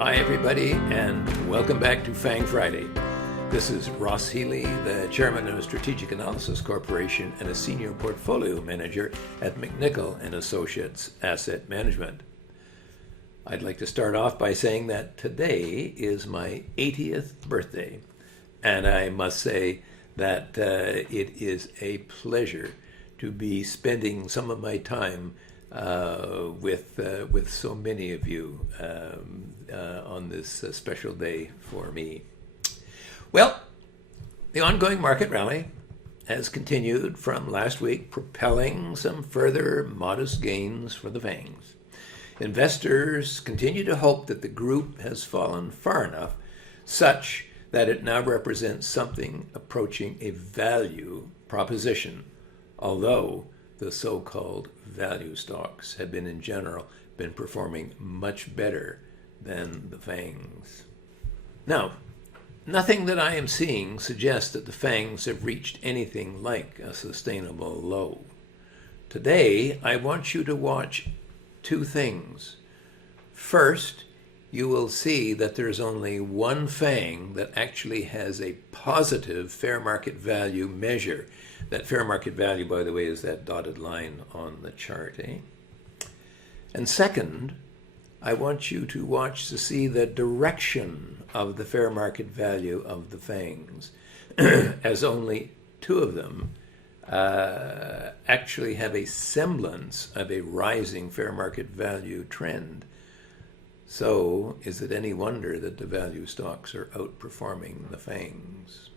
Hi everybody, and welcome back to FANG Friday. This is Ross Healy, the chairman of Strategic Analysis Corporation and a senior portfolio manager at McNichol and Associates Asset Management. I'd like to start off by saying that today is my 80th birthday, and I must say that it is a pleasure to be spending some of my time with so many of you on this special day for me. Well, the ongoing market rally has continued from last week, propelling some further modest gains for the FANGs. Investors continue to hope that the group has fallen far enough such that it now represents something approaching a value proposition, although the so-called value stocks have been in general performing much better than the FANGs. Now, nothing that I am seeing suggests that the FANGs have reached anything like a sustainable low. Today, I want you to watch two things. First, you will see that there's only one FANG that actually has a positive fair market value measure. That fair market value, by the way, is that dotted line on the chart. And second, I want you to watch to see the direction of the fair market value of the FANGs, as only two of them actually have a semblance of a rising fair market value trend. So, is it any wonder that the value stocks are outperforming the FANGs?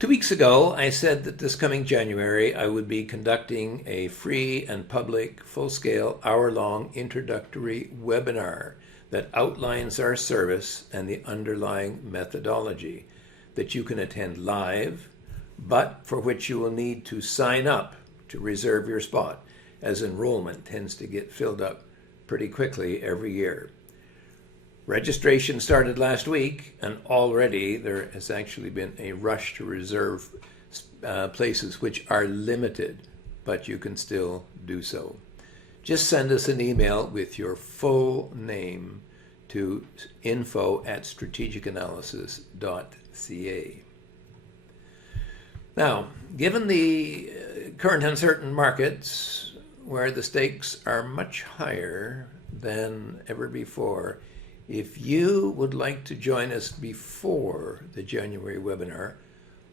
2 weeks ago, I said that this coming January, I would be conducting a free and public, full-scale, hour-long introductory webinar that outlines our service and the underlying methodology that you can attend live, but for which you will need to sign up to reserve your spot, as enrollment tends to get filled up pretty quickly every year. Registration started last week, and already there has actually been a rush to reserve places which are limited, but you can still do so. Just send us an email with your full name to info@strategicanalysis.ca. Now, given the current uncertain markets, where the stakes are much higher than ever before, if you would like to join us before the January webinar,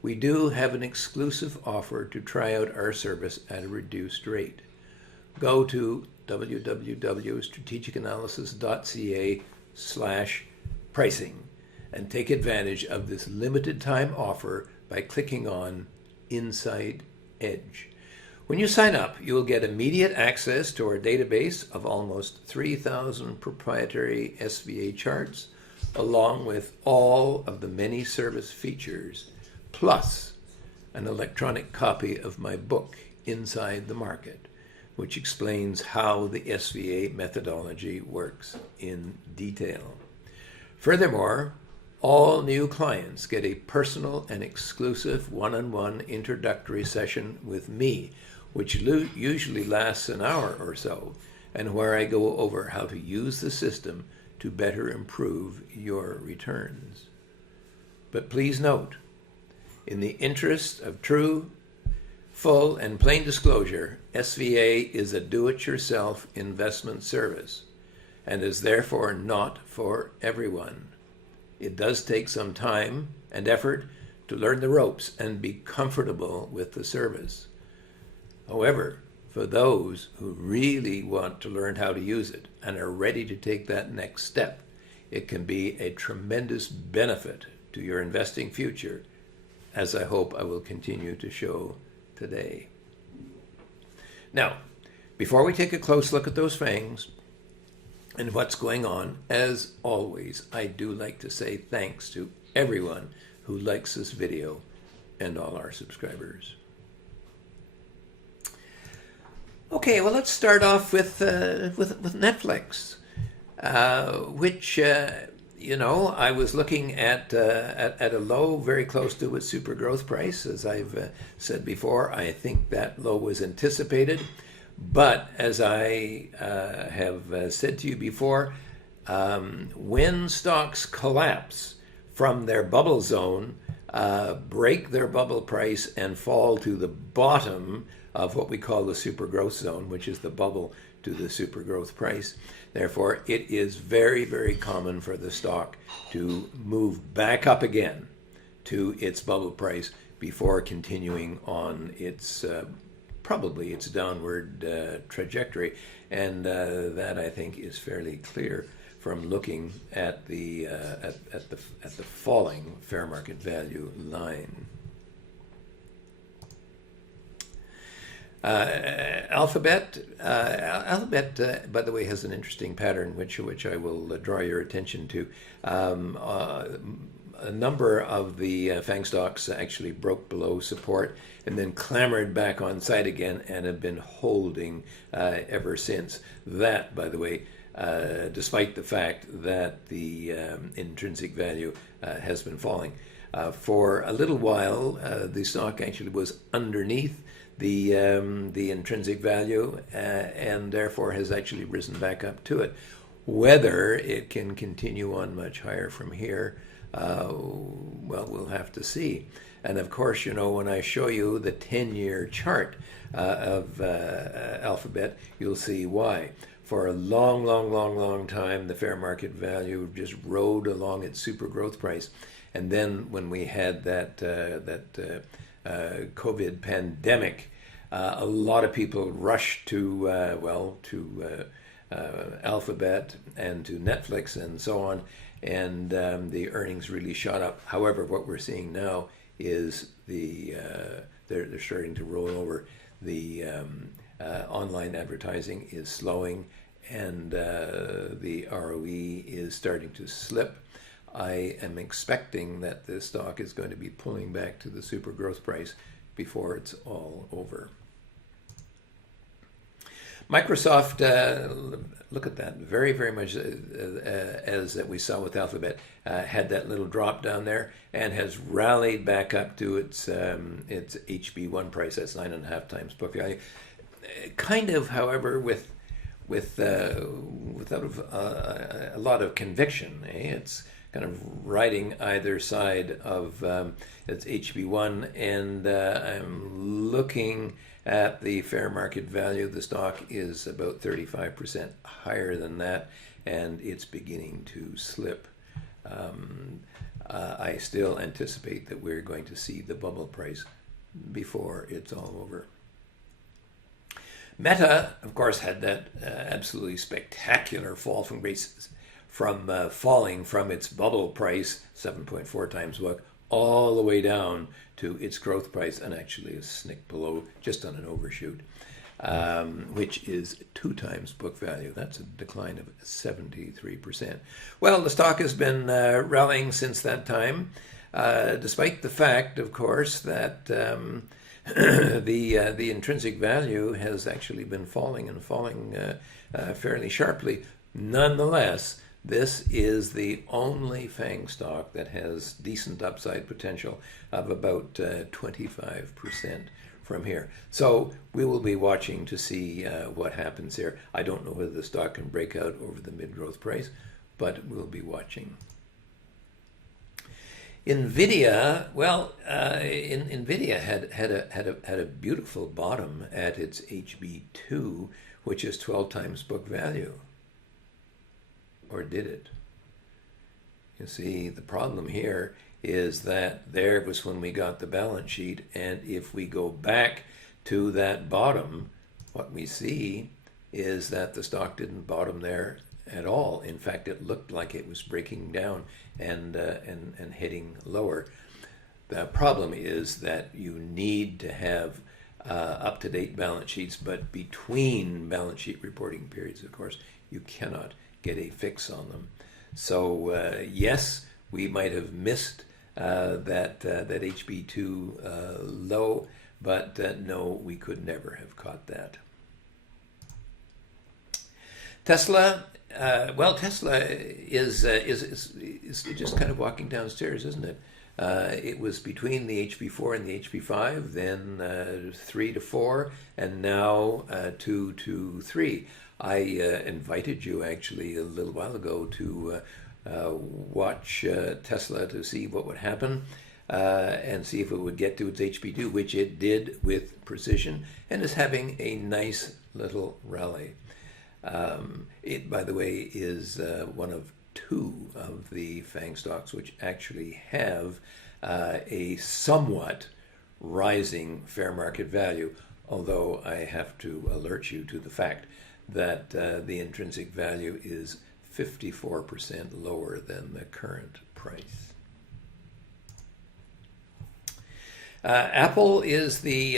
we do have an exclusive offer to try out our service at a reduced rate. Go to www.strategicanalysis.ca/pricing and take advantage of this limited time offer by clicking on Inside Edge. When you sign up, you will get immediate access to our database of almost 3,000 proprietary SVA charts, along with all of the many service features, plus an electronic copy of my book, Inside the Market, which explains how the SVA methodology works in detail. Furthermore, all new clients get a personal and exclusive one-on-one introductory session with me, which usually lasts an hour or so, and where I go over how to use the system to better improve your returns. But please note, in the interest of true, full, and plain disclosure, SVA is a do-it-yourself investment service and is therefore not for everyone. It does take some time and effort to learn the ropes and be comfortable with the service. However, for those who really want to learn how to use it and are ready to take that next step, it can be a tremendous benefit to your investing future, as I hope I will continue to show today. Now, before we take a close look at those FANGs and what's going on, as always, I do like to say thanks to everyone who likes this video and all our subscribers. Okay, well, let's start off with Netflix, which I was looking at a low very close to its super growth price. As I've said before, I think that low was anticipated, but as I have said to you before, When stocks collapse from their bubble zone, break their bubble price, and fall to the bottom of what we call the super growth zone, which is the bubble to the super growth price. Therefore, it is very, very common for the stock to move back up again to its bubble price before continuing on its probably its downward trajectory, and that I think is fairly clear from looking at the falling fair market value line. Alphabet, by the way, has an interesting pattern, which I will draw your attention to. A number of the FANG stocks actually broke below support and then clambered back on side again and have been holding ever since. That, by the way, despite the fact that the intrinsic value has been falling. For a little while, the stock actually was underneath the intrinsic value and therefore has actually risen back up to it. Whether it can continue on much higher from here, well, we'll have to see. And of course, you know, when I show you the 10-year chart of Alphabet, you'll see why. For a long time, the fair market value just rode along its super growth price. And then when we had that COVID pandemic, a lot of people rushed to Alphabet and to Netflix and so on, and the earnings really shot up. However, what we're seeing now is they're starting to roll over. The online advertising is slowing, and the ROE is starting to slip. I am expecting that this stock is going to be pulling back to the super growth price before it's all over. Microsoft, look at that, very much as that we saw with Alphabet, had that little drop down there and has rallied back up to its HB1 price. That's 9.5 times book value. Kind of, however, without a lot of conviction. It's kind of riding either side of its HB1, and I'm looking at the fair market value. The stock is about 35% higher than that, and it's beginning to slip. I still anticipate that we're going to see the bubble price before it's all over. Meta, of course, had that absolutely spectacular fall from falling from its bubble price, 7.4 times book, all the way down to its growth price, and actually is snicked below just on an overshoot, which is 2 times book value. That's a decline of 73%. Well, the stock has been rallying since that time, despite the fact, of course, that the intrinsic value has actually been falling and falling fairly sharply. Nonetheless, this is the only FANG stock that has decent upside potential of about 25% from here. So we will be watching to see what happens here. I don't know whether the stock can break out over the mid-growth price, but we'll be watching. Nvidia, well, Nvidia had a beautiful bottom at its HB2, which is 12 times book value. Or did it? You see, the problem here is that there was when we got the balance sheet, and if we go back to that bottom, what we see is that the stock didn't bottom there at all. In fact, it looked like it was breaking down and heading lower. The problem is that you need to have up-to-date balance sheets, but between balance sheet reporting periods, of course, you cannot get a fix on them. So yes, we might have missed that HB2 low, but no, we could never have caught that. Tesla, well, Tesla is just kind of walking downstairs, isn't it? It was between the HP4 and the HP5, then 3 to 4, and now 2 to 3. I invited you actually a little while ago to watch Tesla to see what would happen and see if it would get to its HP2, which it did with precision and is having a nice little rally. It, by the way, is one of 2 of the FANG stocks which actually have a somewhat rising fair market value, although I have to alert you to the fact that the intrinsic value is 54% lower than the current price. Apple is the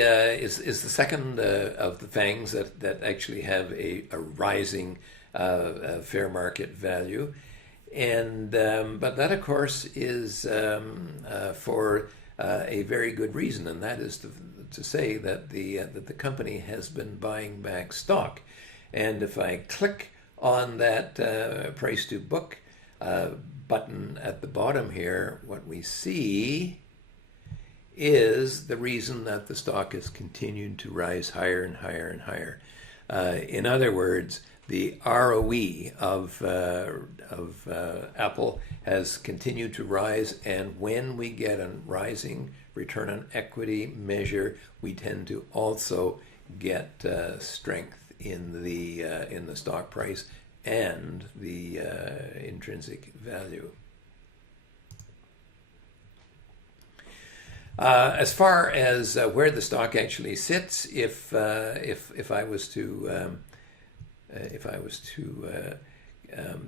second of the FANGs that actually have a rising fair market value, and but that of course is for a very good reason, and that is to say that the company has been buying back stock. And if I click on that price to book button at the bottom here, what we see is the reason that the stock has continued to rise higher and higher and higher. In other words, the ROE of Apple has continued to rise, and when we get a rising return on equity measure, we tend to also get strength in the stock price and the intrinsic value. As far as where the stock actually sits, if I was to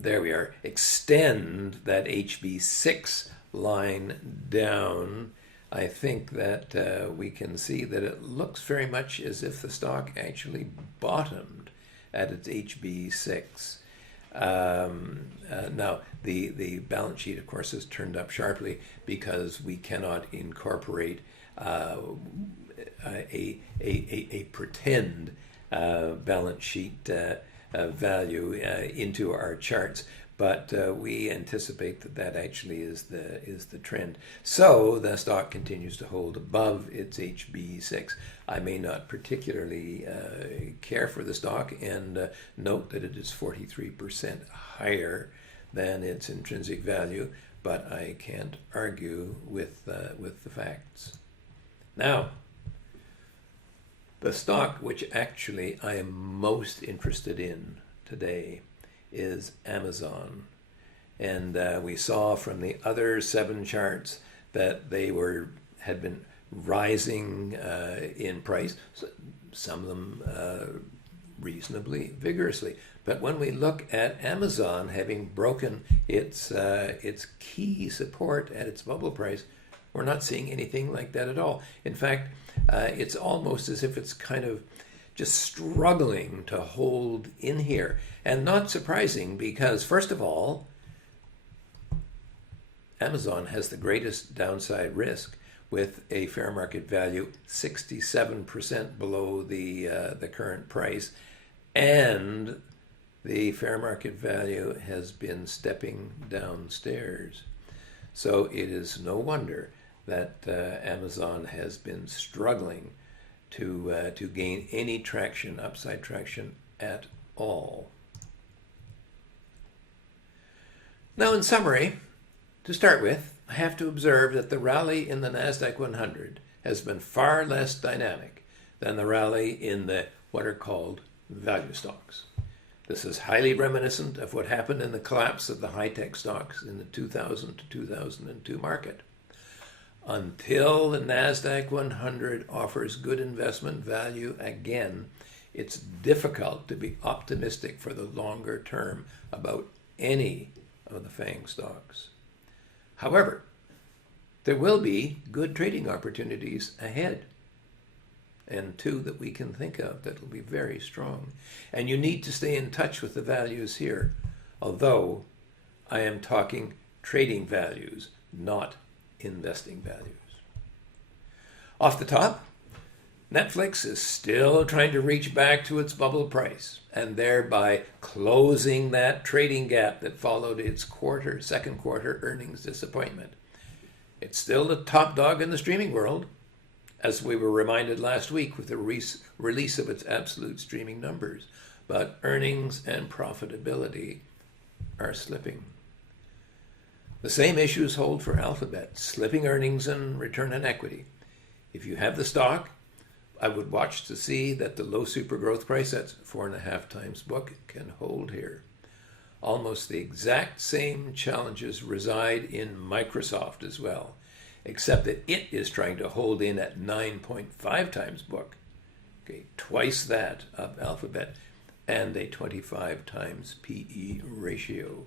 there we are, extend that HB6 line down, I think that we can see that it looks very much as if the stock actually bottomed at its HB6. Now, the balance sheet, of course, has turned up sharply because we cannot incorporate a pretend balance sheet value into our charts. But we anticipate that actually is the trend. So the stock continues to hold above its HB6. I may not particularly care for the stock, and note that it is 43% higher than its intrinsic value, but I can't argue with the facts. Now, the stock which actually I am most interested in today is Amazon. And we saw from the other 7 charts that they had been rising in price, some of them reasonably vigorously. But when we look at Amazon having broken its key support at its bubble price, we're not seeing anything like that at all. In fact, it's almost as if it's kind of just struggling to hold in here. And not surprising, because first of all, Amazon has the greatest downside risk with a fair market value 67% below the current price, and the fair market value has been stepping downstairs. So it is no wonder that Amazon has been struggling to gain any traction, upside traction at all. Now, in summary, to start with, I have to observe that the rally in the NASDAQ 100 has been far less dynamic than the rally in the what are called value stocks. This is highly reminiscent of what happened in the collapse of the high-tech stocks in the 2000 to 2002 market. Until the NASDAQ 100 offers good investment value again, it's difficult to be optimistic for the longer term about any of the FANG stocks. However, there will be good trading opportunities ahead, and 2 that we can think of that will be very strong. And you need to stay in touch with the values here, although I am talking trading values, not investing values. Off the top, Netflix is still trying to reach back to its bubble price and thereby closing that trading gap that followed its second quarter earnings disappointment. It's still the top dog in the streaming world, as we were reminded last week with the release of its absolute streaming numbers. But earnings and profitability are slipping. The same issues hold for Alphabet, slipping earnings and return on equity. If you have the stock, I would watch to see that the low super growth price, that's 4.5 times book, can hold here. Almost the exact same challenges reside in Microsoft as well, except that it is trying to hold in at 9.5 times book, okay, twice that of Alphabet, and a 25 times PE ratio.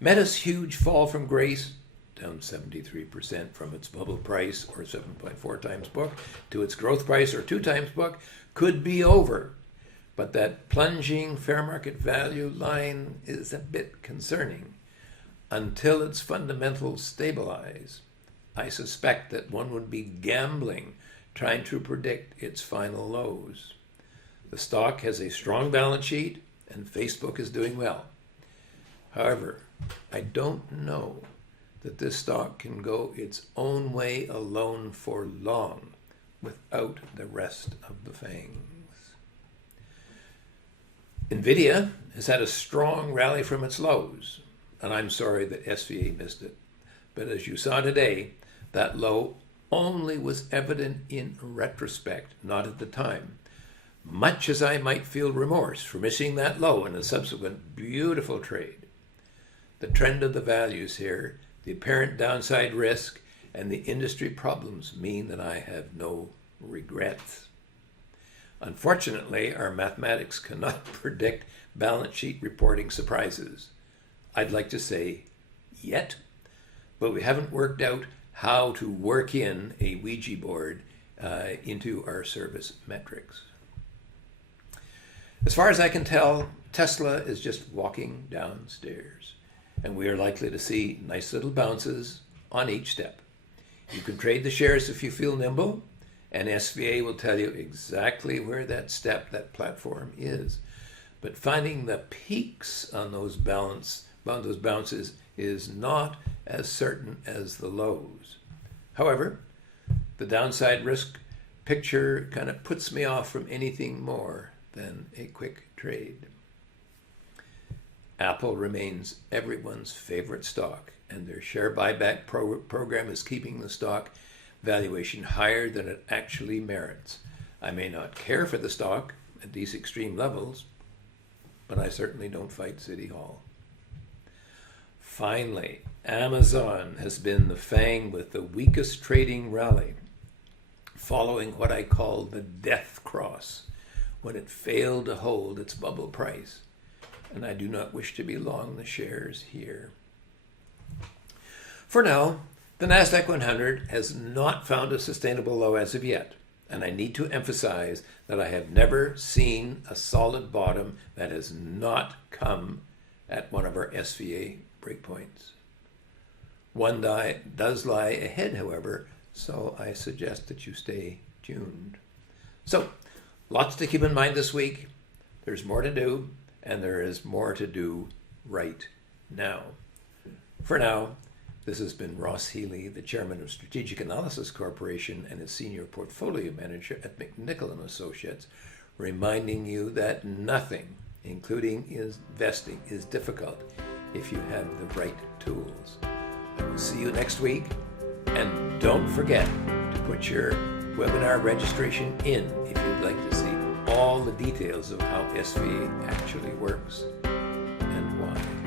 Meta's huge fall from grace, down 73% from its bubble price, or 7.4 times book, to its growth price, or 2 times book, could be over. But that plunging fair market value line is a bit concerning. Until its fundamentals stabilize, I suspect that one would be gambling trying to predict its final lows. The stock has a strong balance sheet, and Facebook is doing well. However, I don't know that this stock can go its own way alone for long without the rest of the FANGs. NVIDIA has had a strong rally from its lows, and I'm sorry that SVA missed it. But as you saw today, that low only was evident in retrospect, not at the time. Much as I might feel remorse for missing that low in a subsequent beautiful trade, the trend of the values here, the apparent downside risk, and the industry problems mean that I have no regrets. Unfortunately, our mathematics cannot predict balance sheet reporting surprises. I'd like to say yet, but we haven't worked out how to work in a Ouija board into our service metrics. As far as I can tell, Tesla is just walking downstairs, and we are likely to see nice little bounces on each step. You can trade the shares if you feel nimble, and SVA will tell you exactly where that step, that platform is. But finding the peaks on those bounces is not as certain as the lows. However, the downside risk picture kind of puts me off from anything more than a quick trade. Apple remains everyone's favorite stock, and their share buyback program is keeping the stock valuation higher than it actually merits. I may not care for the stock at these extreme levels, but I certainly don't fight City Hall. Finally, Amazon has been the FANG with the weakest trading rally, following what I call the death cross, when it failed to hold its bubble price, and I do not wish to be long the shares here. For now, the Nasdaq 100 has not found a sustainable low as of yet, and I need to emphasize that I have never seen a solid bottom that has not come at one of our SVA breakpoints. One does lie ahead, however, so I suggest that you stay tuned. So, lots to keep in mind this week. There's more to do, and there is more to do right now. For now, this has been Ross Healy, the chairman of Strategic Analysis Corporation and a senior portfolio manager at McNichol & Associates, reminding you that nothing, including investing, is difficult if you have the right tools. I will see you next week, and don't forget to put your webinar registration in if you'd like to see all the details of how SVA actually works and why.